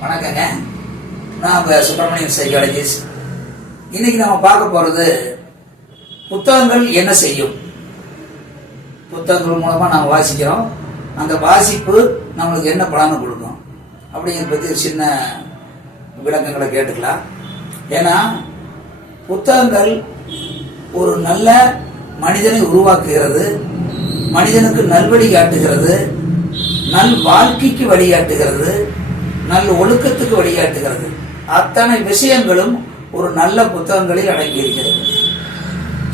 வணக்கங்க. நான் சுப்பிரமணியம் சைக்காலஜிஸ்ட். இன்னைக்கு நம்ம பார்க்க போறது புத்தகங்கள் என்ன செய்யும். புத்தகங்கள் மூலமா நம்ம வாசிக்கிறோம், அந்த வாசிப்பு நம்மளுக்கு என்ன பலனை கொடுக்கும் அப்படிங்கிற பற்றி சின்ன விளக்கங்களை கேட்டுக்கலாம். ஏன்னா புத்தகங்கள் ஒரு நல்ல மனிதனை உருவாக்குகிறது, மனிதனுக்கு நல்வழி காட்டுகிறது, நல் வாழ்க்கைக்கு வழிகாட்டுகிறது, நல்ல ஒழுக்கத்துக்கு வழிகாட்டுகிறது. அத்தனை விஷயங்களும் ஒரு நல்ல புத்தகங்களில் அடங்கி இருக்கிறது.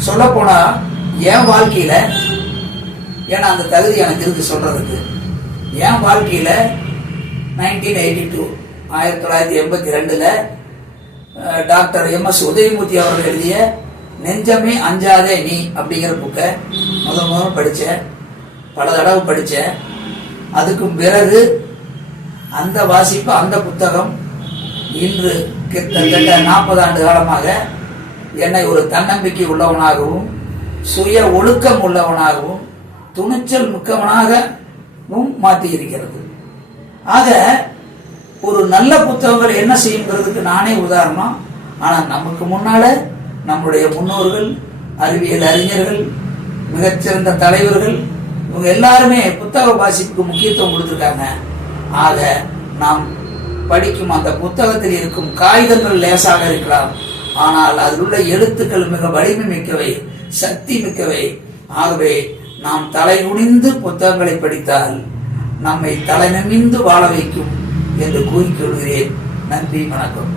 சொல்ல போனா என் வாழ்க்கையில, ஏன்னா அந்த தகுதி எனக்கு இருக்கு சொல்றதுக்கு, என் வாழ்க்கையில 1982 1982 டாக்டர் MS உதயமூர்த்தி அவர்கள் எழுதிய நெஞ்சமே அஞ்சாதே நீ அப்படிங்கிற புக்கை முதல் படித்தேன், பல தடவை படித்தேன். அதுக்கும் பிறகு அந்த வாசிப்பு, அந்த புத்தகம் இன்று கிட்டத்தட்ட 40 ஆண்டு காலமாக என்னை ஒரு தன்னம்பிக்கை உள்ளவனாகவும், சுய ஒழுக்கம் உள்ளவனாகவும், துணிச்சல் மிக்கவனாகவும் மாற்றி இருக்கிறது. ஆக ஒரு நல்ல புத்தகங்கள் என்ன செய்யுங்கிறதுக்கு நானே உதாரணம். ஆனால் நமக்கு முன்னால நம்முடைய முன்னோர்கள், அறிவியல் அறிஞர்கள், மிகச்சிறந்த தலைவர்கள், இவங்க எல்லாருமே புத்தக வாசிப்புக்கு முக்கியத்துவம் கொடுத்திருக்காங்க. ஆக நாம் படிக்கும் அந்த புத்தகத்தில் இருக்கும் காகிதங்கள் லேசாக இருக்கலாம், ஆனால் அதில் உள்ள எழுத்துக்கள் மிக வலிமை மிக்கவை, சக்தி மிக்கவை. ஆகவே நாம் தலை குனிந்து புத்தகங்களை படித்தால் நம்மை தலை நிமிர்ந்து வாழ வைக்கும் என்று கூறிக்கொள்கிறேன். நன்றி, வணக்கம்.